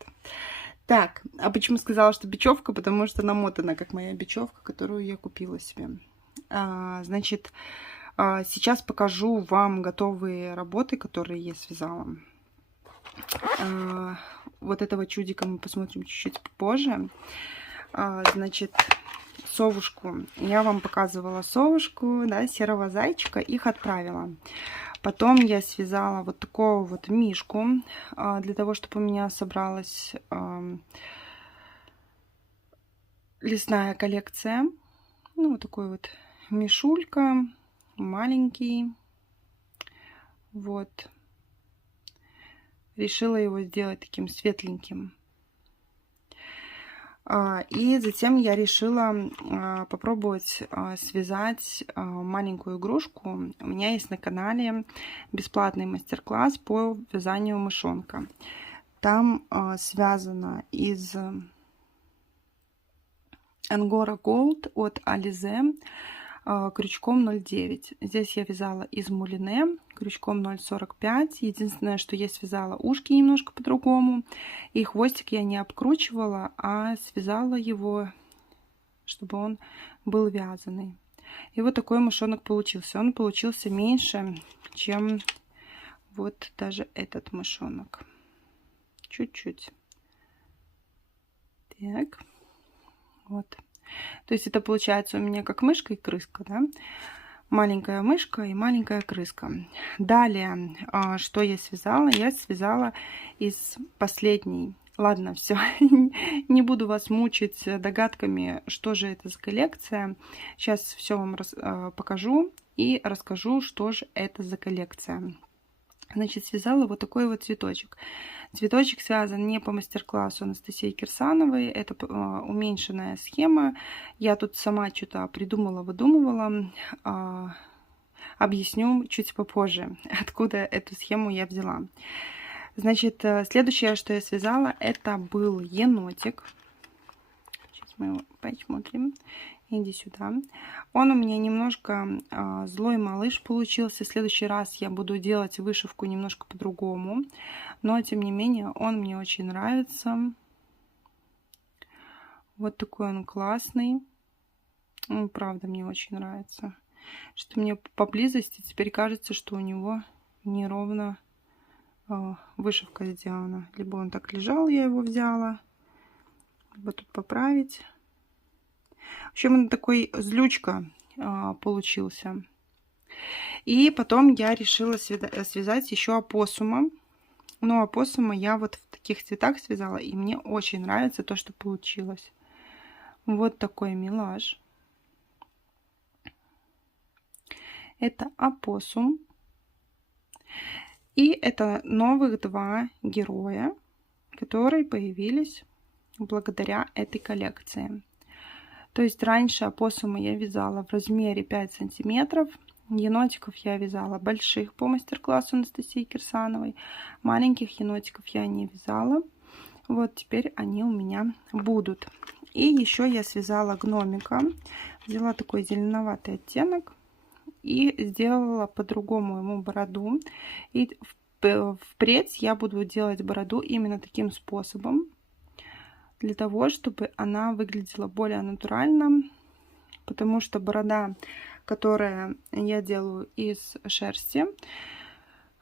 Так, а почему сказала, что бечевка? Потому что намотана, как моя бечевка, которую я купила себе. Значит, сейчас покажу вам готовые работы, которые я связала. Вот этого чудика мы посмотрим чуть-чуть попозже. Значит, совушку. Я вам показывала совушку, да, серого зайчика. Их отправила. Потом я связала вот такого вот мишку, для того, чтобы у меня собралась лесная коллекция. Ну, вот такой вот мишулька, маленький. Вот. Решила его сделать таким светленьким. И затем я решила попробовать связать маленькую игрушку. У меня есть на канале бесплатный мастер-класс по вязанию мышонка. Там связано из Angora Gold от Alize крючком 0,9. Здесь я вязала из мулине крючком 0,45. Единственное, что я связала ушки немножко по-другому. И хвостик я не обкручивала, а связала его, чтобы он был вязаный. И вот такой мышонок получился. Он получился меньше, чем вот даже этот мышонок. Чуть-чуть. Так. Вот. То есть это получается у меня как мышка и крыска, да? Маленькая мышка и маленькая крыска. Далее, что я связала? Я связала из последней. Ладно, все, не буду вас мучить догадками, что же это за коллекция. Сейчас все вам покажу и расскажу, что же это за коллекция. Значит, связала вот такой вот цветочек. Цветочек связан не по мастер-классу Анастасии Кирсановой. Это уменьшенная схема. Я тут сама что-то придумала, выдумывала. Объясню чуть попозже, откуда эту схему я взяла. Значит, следующее, что я связала, это был енотик. Сейчас мы его посмотрим. Иди сюда. Он у меня немножко злой малыш получился. В следующий раз я буду делать вышивку немножко по-другому. Но, тем не менее, он мне очень нравится. Вот такой он классный. Он, правда, мне очень нравится. Что мне поблизости теперь кажется, что у него неровно вышивка сделана. Либо он так лежал, я его взяла. Либо тут поправить. В общем, он такой злючка получился. И потом я решила связать еще опоссума. Но опоссума я вот в таких цветах связала. И мне очень нравится то, что получилось. Вот такой милаш. Это опоссум. И это новых два героя, которые появились благодаря этой коллекции. То есть раньше опоссумы я вязала в размере 5 сантиметров. Енотиков я вязала больших по мастер-классу Анастасии Кирсановой. Маленьких енотиков я не вязала. Вот теперь они у меня будут. И еще я связала гномика. Взяла такой зеленоватый оттенок. И сделала по-другому ему бороду. И впредь я буду делать бороду именно таким способом. Для того, чтобы она выглядела более натурально. Потому что борода, которая я делаю из шерсти,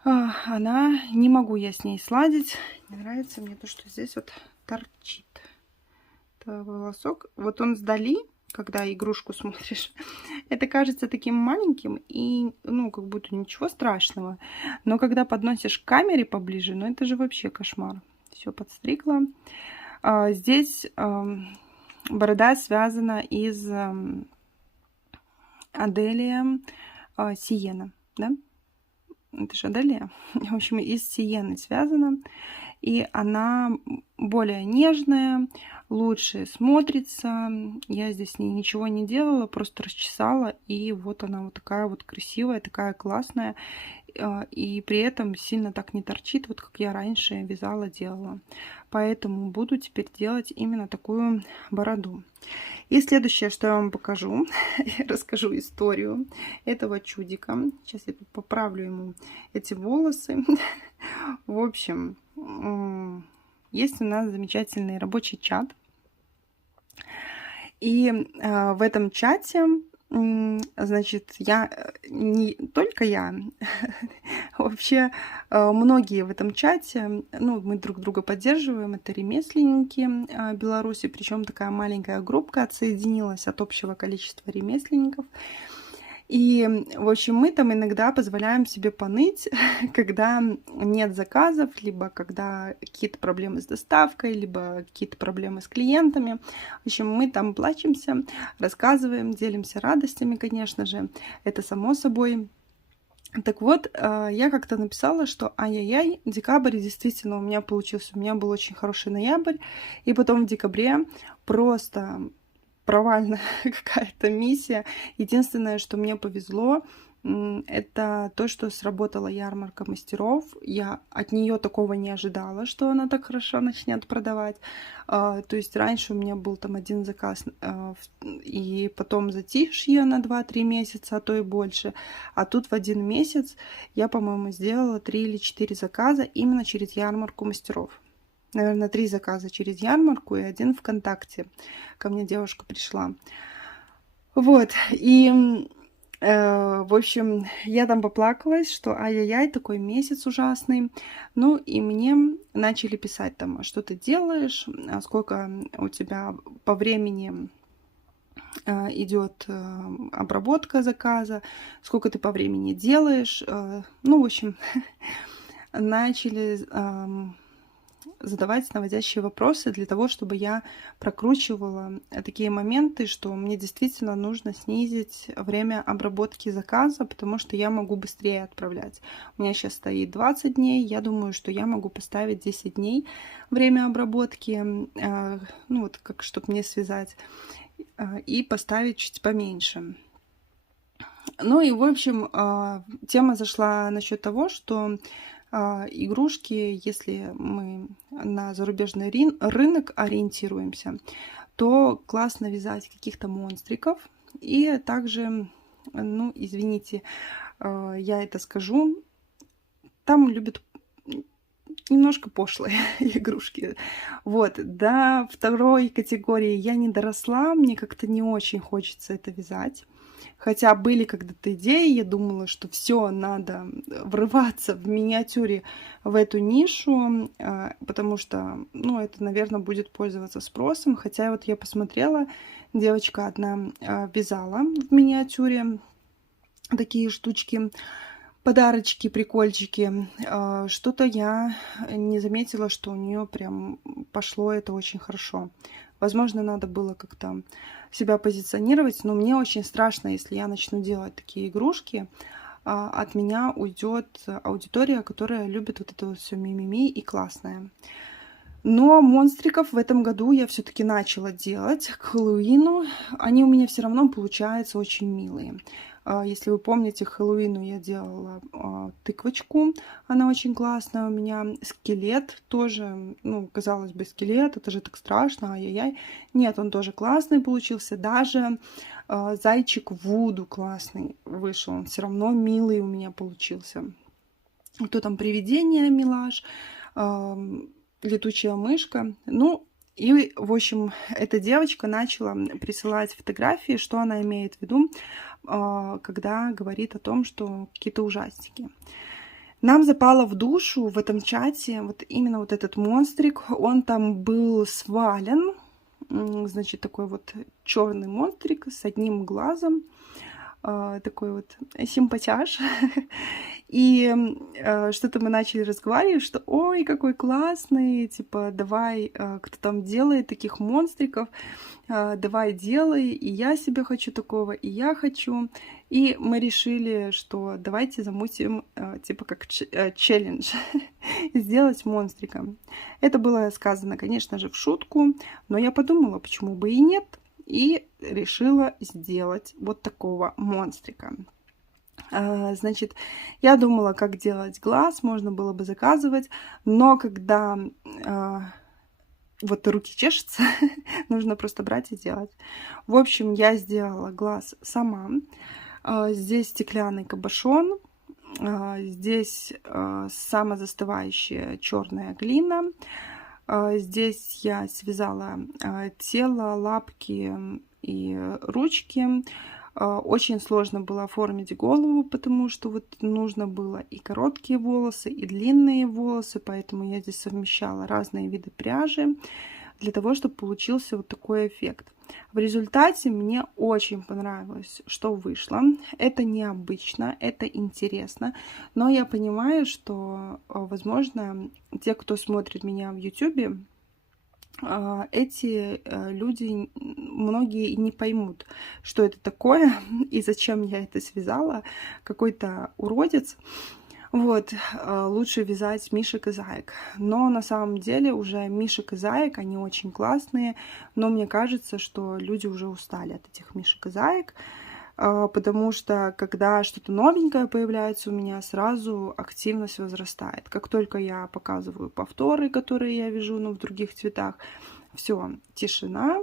она, не могу я с ней сладить. Не нравится мне то, что здесь вот торчит. Это волосок. Вот он сдали, когда игрушку смотришь. Это кажется таким маленьким и, ну, как будто ничего страшного. Но когда подносишь к камере поближе, ну, это же вообще кошмар. Все подстригла. Здесь борода связана из Аделия Сиена, да? Это же Аделия. В общем, из Сиены связана. И она более нежная, лучше смотрится. Я здесь с ней ничего не делала, просто расчесала. И вот она вот такая вот красивая, такая классная. И при этом сильно так не торчит, вот как я раньше вязала, делала. Поэтому буду теперь делать именно такую бороду. И следующее, что я вам покажу, я расскажу историю этого чудика. Сейчас я поправлю ему эти волосы. В общем, есть у нас замечательный рабочий чат. И в этом чате, значит, не только я, вообще многие в этом чате, ну, мы друг друга поддерживаем, это ремесленники Беларуси, причем такая маленькая группа отсоединилась от общего количества ремесленников. И, в общем, мы там иногда позволяем себе поныть, когда нет заказов, либо когда какие-то проблемы с доставкой, либо какие-то проблемы с клиентами. В общем, мы там плачемся, рассказываем, делимся радостями, конечно же, это само собой. Так вот, я как-то написала, что ай-яй-яй, декабрь действительно у меня получился, у меня был очень хороший ноябрь, и потом в декабре просто провальная какая-то миссия. Единственное, что мне повезло, Это то, что сработала ярмарка мастеров. Я от нее такого не ожидала, что она так хорошо начнет продавать. То есть раньше у меня был там один заказ, и потом затишье на 2-3 месяца, а то и больше. А тут в один месяц я, по-моему, сделала 3 или 4 заказа именно через ярмарку мастеров. Наверное, 3 заказа через ярмарку и 1 ВКонтакте. Ко мне девушка пришла. Вот, и в общем, я там поплакалась, что ай-яй-яй, такой месяц ужасный. Ну, и мне начали писать там, что ты делаешь, сколько у тебя по времени идет обработка заказа, сколько ты по времени делаешь. Ну, в общем, начали задавать наводящие вопросы для того, чтобы я прокручивала такие моменты, что мне действительно нужно снизить время обработки заказа, потому что я могу быстрее отправлять. У меня сейчас стоит 20 дней, я думаю, что я могу поставить 10 дней время обработки, ну вот как, чтобы мне связать, и поставить чуть поменьше. Ну и, в общем, тема зашла насчет того, что игрушки, если мы на зарубежный рынок ориентируемся, то классно вязать каких-то монстриков. И также, ну, извините, я это скажу, там любят немножко пошлые игрушки. Вот, до второй категории я не доросла, мне как-то не очень хочется это вязать. Хотя были когда-то идеи, я думала, что все надо врываться в миниатюре в эту нишу, потому что, ну, это, наверное, будет пользоваться спросом. Хотя вот я посмотрела, девочка одна вязала в миниатюре такие штучки, подарочки, прикольчики. Что-то я не заметила, что у нее прям пошло это очень хорошо. Возможно, надо было как-то себя позиционировать, но мне очень страшно, если я начну делать такие игрушки, от меня уйдет аудитория, которая любит вот это вот все мимими и классное. Но монстриков в этом году я все-таки начала делать к Хэллоуину. Они у меня все равно получаются очень милые. Если вы помните, к Хэллоуину я делала тыквочку, она очень классная у меня. Скелет тоже, ну, казалось бы, скелет, это же так страшно, ай-яй-яй. Нет, он тоже классный получился. Даже зайчик Вуду классный вышел, он все равно милый у меня получился. То там привидение, милаш, летучая мышка. Ну, и, в общем, эта девочка начала присылать фотографии, что она имеет в виду, когда говорит о том, что какие-то ужастики. Нам запало в душу в этом чате вот именно вот этот монстрик. Он там был свален. Значит, такой вот черный монстрик с одним глазом. Такой вот симпатяж. И что-то мы начали разговаривать, что ой, какой классный, типа, давай, кто там делает таких монстриков, давай делай, и я себе хочу такого, и я хочу. И мы решили, что давайте замутим, типа, как челлендж, сделать монстрика. Это было сказано, конечно же, в шутку, но я подумала, почему бы и нет, и решила сделать вот такого монстрика. Значит, я думала, как делать глаз, можно было бы заказывать, но когда вот руки чешутся, нужно просто брать и делать. В общем, я сделала глаз сама. Здесь стеклянный кабошон, здесь самозастывающая черная глина. Здесь я связала тело, лапки и ручки. Очень сложно было оформить голову, потому что вот нужно было и короткие волосы, и длинные волосы, поэтому я здесь совмещала разные виды пряжи для того, чтобы получился вот такой эффект. В результате мне очень понравилось, что вышло. Это необычно, это интересно, но я понимаю, что, возможно, те, кто смотрит меня в YouTube, эти люди, многие не поймут, что это такое и зачем я это связала. Какой-то уродец. Вот, лучше вязать мишек и заек. Но на самом деле уже мишек и заек, они очень классные, но мне кажется, что люди уже устали от этих мишек и заек. потому что когда что-то новенькое появляется у меня, сразу активность возрастает. Как только я показываю повторы, которые я вяжу, но в других цветах, все, тишина,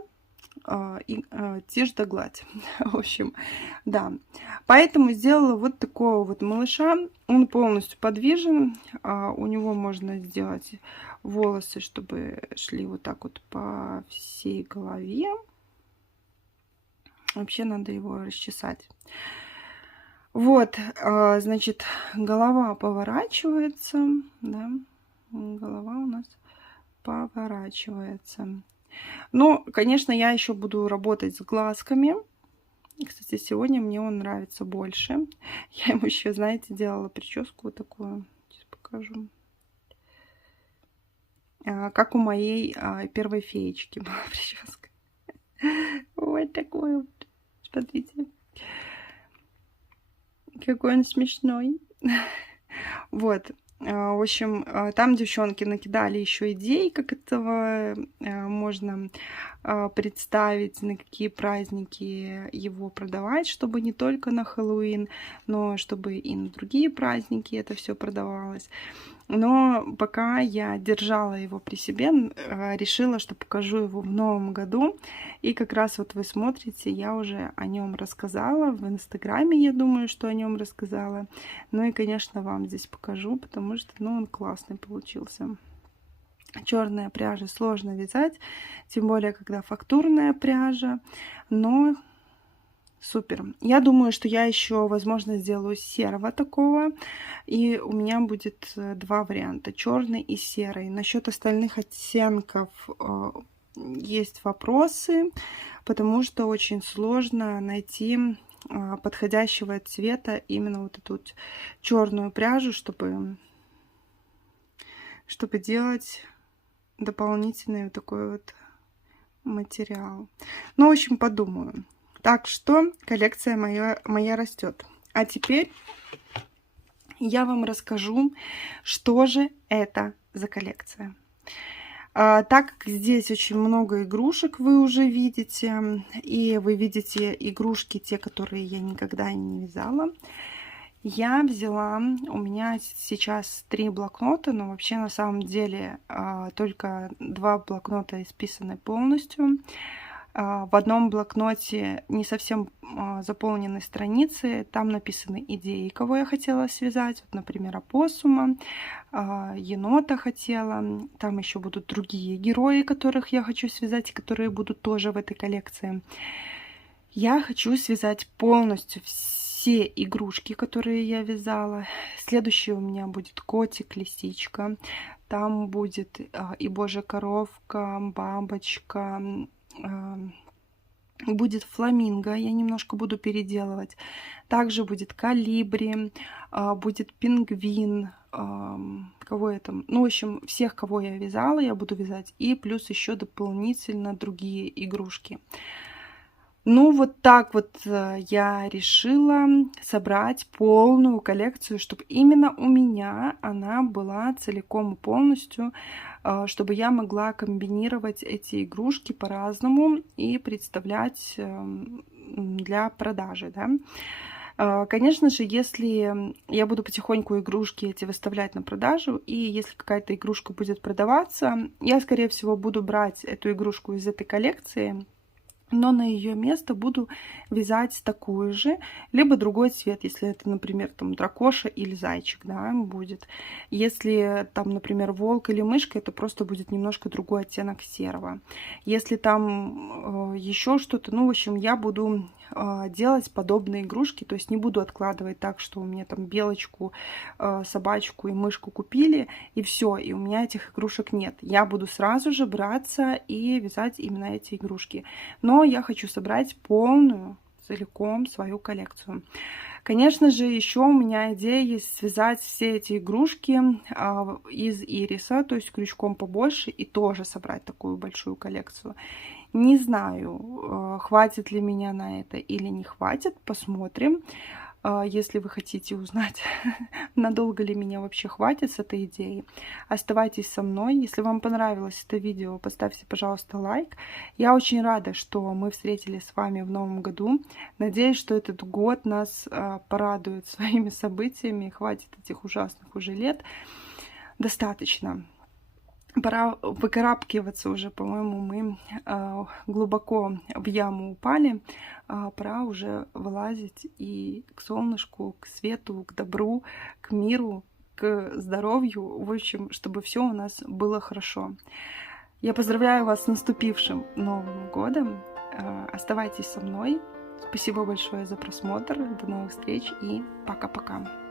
тишь да гладь. В общем, да. Поэтому сделала вот такого вот малыша. Он полностью подвижен. У него можно сделать волосы, чтобы шли вот так вот по всей голове. Вообще надо его расчесать. Вот, значит, голова поворачивается, да, голова у нас поворачивается. Ну, конечно, я еще буду работать с глазками. Кстати, сегодня мне он нравится больше. Я ему еще, знаете, делала прическу вот такую. Сейчас покажу. Как у моей первой феечки была прическа. Вот такой вот. Смотрите. Какой он смешной. Вот. В общем, там девчонки накидали еще идей, как этого можно представить, на какие праздники его продавать, чтобы не только на Хэллоуин, но чтобы и на другие праздники это все продавалось. Но пока я держала его при себе, решила, что покажу его в новом году. И как раз вот вы смотрите, я уже о нем рассказала в Инстаграме, я думаю, что о нем рассказала. Ну и, конечно, вам здесь покажу, потому что, ну, он классный получился. Черная пряжа сложно вязать, тем более, когда фактурная пряжа, но супер. Я думаю, что я еще, возможно, сделаю серого такого. И у меня будет два варианта: черный и серый. Насчет остальных оттенков есть вопросы, потому что очень сложно найти подходящего цвета именно вот эту вот черную пряжу, чтобы делать дополнительный вот такой вот материал. Ну, в общем, подумаю. Так что коллекция моя растет. А теперь я вам расскажу, что же это за коллекция. Так как здесь очень много игрушек вы уже видите, и вы видите игрушки, те, которые я никогда не вязала, я взяла, у меня сейчас 3 блокнота, но вообще на самом деле только 2 блокнота исписаны полностью. В одном блокноте не совсем заполнены страницы, там написаны идеи, кого я хотела связать. Вот, например, опоссума, енота хотела. Там еще будут другие герои, которых я хочу связать, и которые будут тоже в этой коллекции. Я хочу связать полностью все игрушки, которые я вязала. Следующий у меня будет котик, лисичка. Там будет и божья коровка, бабочка, будет фламинго, я немножко буду переделывать. Также будет колибри, будет пингвин, кого я там, ну, в общем, всех, кого я вязала, я буду вязать. И плюс еще дополнительно другие игрушки. Ну, вот так вот я решила собрать полную коллекцию, чтобы именно у меня она была целиком и полностью, чтобы я могла комбинировать эти игрушки по-разному и представлять для продажи, да. Конечно же, если я буду потихоньку игрушки эти выставлять на продажу, и если какая-то игрушка будет продаваться, я, скорее всего, буду брать эту игрушку из этой коллекции, но на ее место буду вязать такую же, либо другой цвет, если это, например, там дракоша или зайчик, да, будет. Если там, например, волк или мышка, это просто будет немножко другой оттенок серого. Если там еще что-то, ну, в общем, я буду делать подобные игрушки, то есть не буду откладывать так, что у меня там белочку, собачку и мышку купили, и все, и у меня этих игрушек нет. Я буду сразу же браться и вязать именно эти игрушки. Но я хочу собрать полную, целиком свою коллекцию. Конечно же, еще у меня идея есть связать все эти игрушки из ириса, то есть крючком побольше, и тоже собрать такую большую коллекцию. Не знаю, хватит ли меня на это или не хватит, посмотрим. если вы хотите узнать, надолго ли меня вообще хватит с этой идеей. Оставайтесь со мной. Если вам понравилось это видео, поставьте, пожалуйста, лайк. Я очень рада, что мы встретились с вами в новом году. Надеюсь, что этот год нас порадует своими событиями. Хватит этих ужасных уже лет. Достаточно. Пора выкарабкиваться уже, по-моему, мы глубоко в яму упали. Пора уже вылазить и к солнышку, к свету, к добру, к миру, к здоровью. В общем, чтобы все у нас было хорошо. Я поздравляю вас с наступившим Новым годом. Оставайтесь со мной. Спасибо большое за просмотр. До новых встреч и пока-пока.